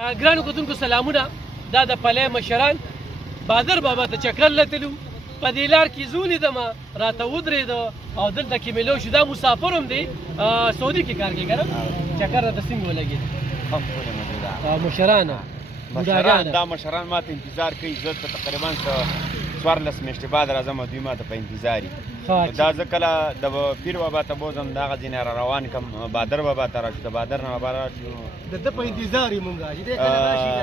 ګرانو کتونکو سلامونه. دا د پلی مشران بادر بابا ته چکر لتلو، په دې لار کې زه ولیدمه، راته ودرېده او دلته کې مې لو شو. دا مسافر هم دی، سعودي کې کار کوي که نه؟ چکر راته څنګه ولګېد؟ مشران دا مشران ما ته انتظار کوي. زه ته تقریبا 14 میاشتې بعد راځم او دوی ما ته په انتظار دي. دا زه کله د پیر بابا ته بوځم، د هغه ځینې را روان کړم، بادر بابا ته راشو، د بادر نه بابا راشو، د ده په انتظار یې مونږ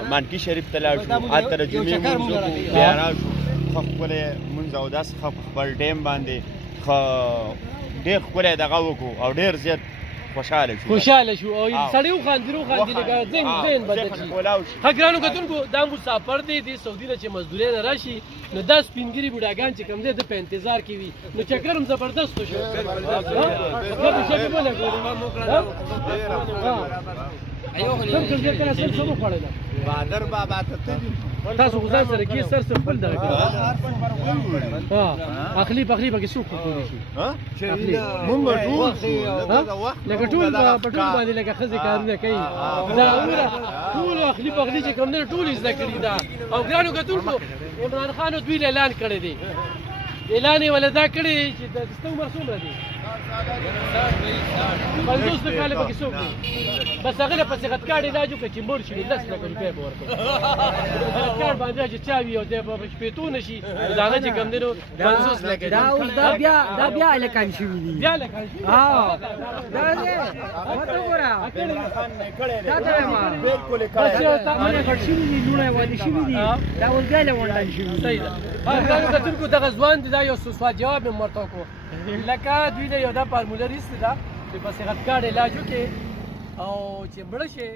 مانکي شریف ته لاړ شو، هلته د جمعې لمونځ وکړو، بیا راشو، ښه ښکلی لمونځ او داسې ښه په خپل ټایم باندې ښه ډېر ښکلی دغه وکړو او ډېر زیات خوشحاله شو او سړی وخاندي لکه ذهن بدل شي. ښه ګرانو کتونکو، دا مسافر دی، دې سعودي نه چې مزدورۍ نه راشي، نو دا سپین ګیري بوډاګان چې کوم دی د په انتظار کې وي، نو چکر هم زبردست شو. بادر بابا ته تاسو خو ځان سره کې سر خپل دغه اخلي پخلي پکې څوک کولی شي؟ مونږ ټول لکه ټول په ټول باندې لکه ښځې کارونه کوي. دا ټول اخلي پخلي چې کوم دی ټول یې زده کړي ده. او ګرانو کتونکو، عمران خان دوی اعلان کړی دی، اعلان یې ولې دا کړی چې د ستا عمر څومره دی؟ 50 کاله پکې څوک دی؟ بس هغه له په صحت کارډ علاج وکړه چې مړ شي، 10 لکه روپۍ به ورکړو. صحت کارډ باندې چې چا وي او دی به شپېتو نه شي، د هغه چې کوم دی نو 50 لکه دا اوس دا بیا هلکان شوي دي. بیا هلکان شوي دي؟ دا دی ورته وګوره، دا ته وایم بس تا باندې غټ شوي دي، لوڼه یې واده شوي دي، دا اوس بیا لونډن شوي دي. صحیح ده. ګرانو کتونکو، دغه ځوان دی، دا یو سوال جواب مې ورته وکړو، لکه دوی نه یو دا فارموله ایستې ده چې په صحت کارډ علاج وکړې او چې مړه شي